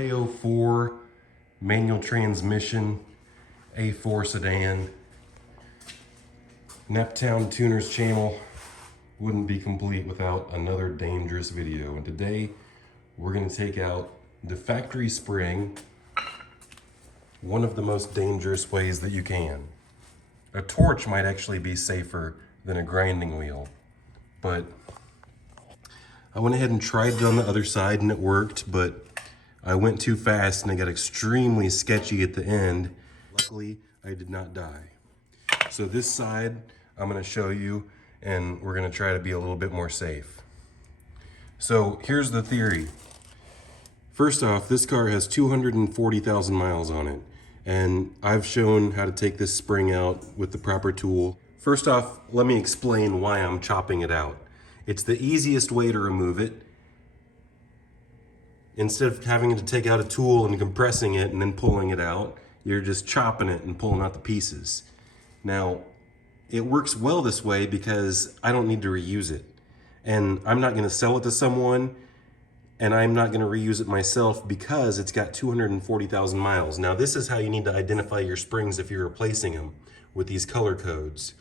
KO4 manual transmission A4 sedan. Naptown Tuner's channel wouldn't be complete without another dangerous video. And today we're going to take out the factory spring one of the most dangerous ways that you can. A torch might actually be safer than a grinding wheel, but I went ahead and tried it on the other side and it worked, but I went too fast and it got extremely sketchy at the end. Luckily, I did not die. So this side I'm going to show you, and we're going to try to be a little bit more safe. So here's the theory. First off, this car has 240,000 miles on it, and I've shown how to take this spring out with the proper tool. First off, let me explain why I'm chopping it out. It's the easiest way to remove it. Instead of having to take out a tool and compressing it and then pulling it out, you're just chopping it and pulling out the pieces. Now, it works well this way because I don't need to reuse it. And I'm not gonna sell it to someone, and I'm not gonna reuse it myself because it's got 240,000 miles. Now, this is how you need to identify your springs if you're replacing them, with these color codes.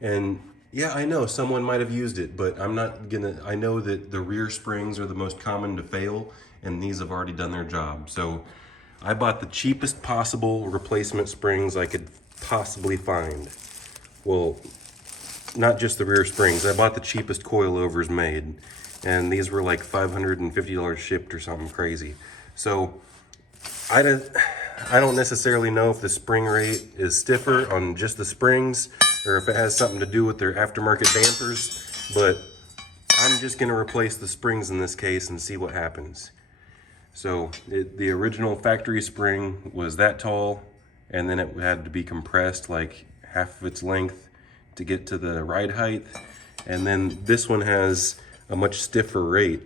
And yeah, I know someone might have used it, but I'm not gonna, I know that the rear springs are the most common to fail, and these have already done their job. So I bought the cheapest possible replacement springs I could possibly find. Well, not just the rear springs, I bought the cheapest coilovers made, and these were like $550 shipped or something crazy. So I don't necessarily know if the spring rate is stiffer on just the springs or if it has something to do with their aftermarket dampers, but I'm just gonna replace the springs in this case and see what happens. So the original factory spring was that tall, and then it had to be compressed like half of its length to get to the ride height. And then this one has a much stiffer rate.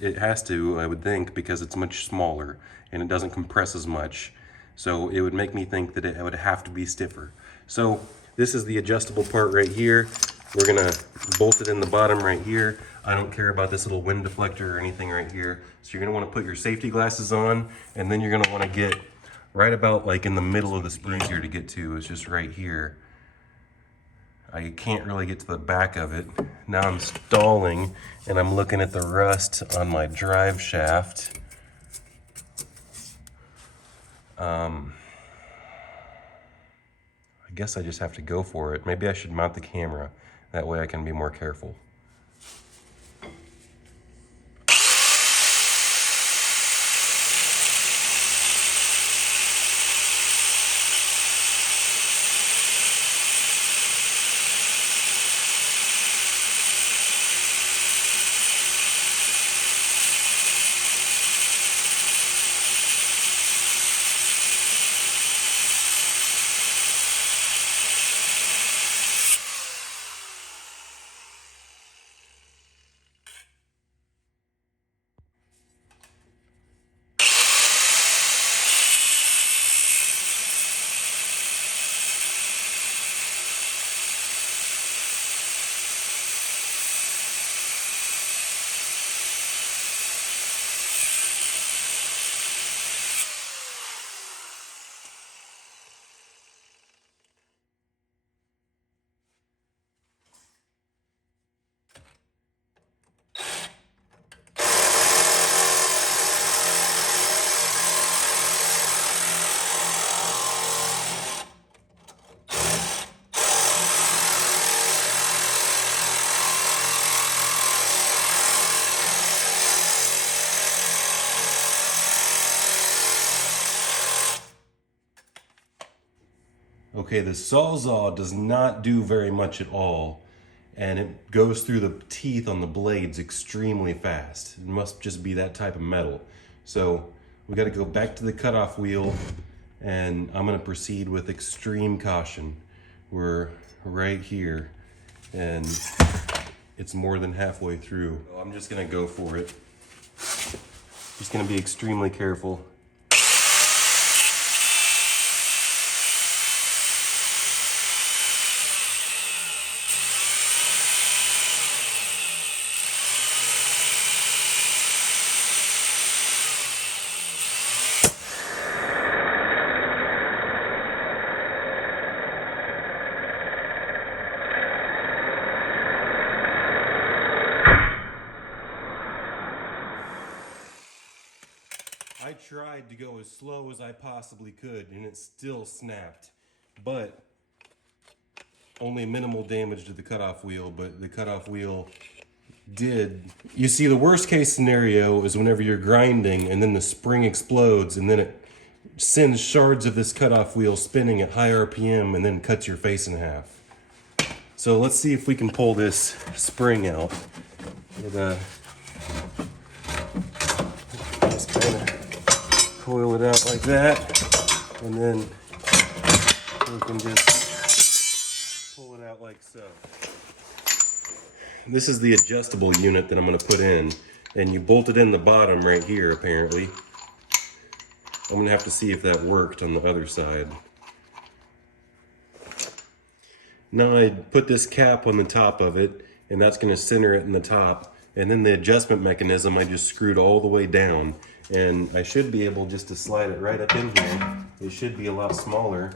It has to, I would think, because it's much smaller and it doesn't compress as much. So it would make me think that it would have to be stiffer. So this is the adjustable part right here. We're gonna bolt it in the bottom right here. I don't care about this little wind deflector or anything right here. So you're gonna wanna put your safety glasses on, and then you're gonna wanna get right about like in the middle of the spring. Easier to get to is just right here. I can't really get to the back of it. Now I'm stalling and I'm looking at the rust on my drive shaft. I guess I just have to go for it. Maybe I should mount the camera. That way I can be more careful. Okay, the Sawzall does not do very much at all, and it goes through the teeth on the blades extremely fast. It must just be that type of metal. So we got to go back to the cutoff wheel, and I'm going to proceed with extreme caution. We're right here, and it's more than halfway through. So I'm just going to go for it. Just going to be extremely careful. tried to go as slow as I possibly could and it still snapped. But only minimal damage to the cutoff wheel, but the cutoff wheel did. You see, the worst case scenario is whenever you're grinding and then the spring explodes and then it sends shards of this cutoff wheel spinning at high RPM and then cuts your face in half. So let's see if we can pull this spring out. Just kind of coil it out like that, and then we can just pull it out like so. This is the adjustable unit that I'm going to put in, and you bolt it in the bottom right here apparently. I'm going to have to see if that worked on the other side. Now I put this cap on the top of it, and that's going to center it in the top, and then the adjustment mechanism I just screwed all the way down, and I should be able just to slide it right up in here. It should be a lot smaller,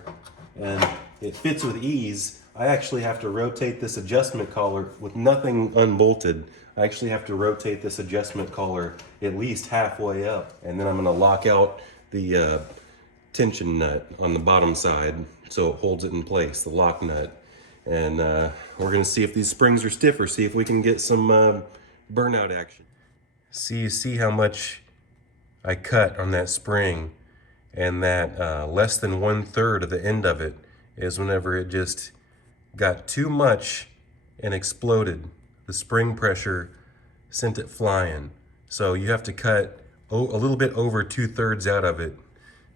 and it fits with ease. I actually have to rotate this adjustment collar with nothing unbolted. I actually have to rotate this adjustment collar at least halfway up, and then I'm going to lock out the tension nut on the bottom side so it holds it in place, the lock nut. And we're going to see if these springs are stiffer, see if we can get some burnout action. See how much I cut on that spring, and that less than 1/3 of the end of it is whenever it just got too much and exploded. The spring pressure sent it flying. So you have to cut a little bit over 2/3 out of it,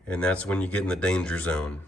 and that's when you get in the danger zone.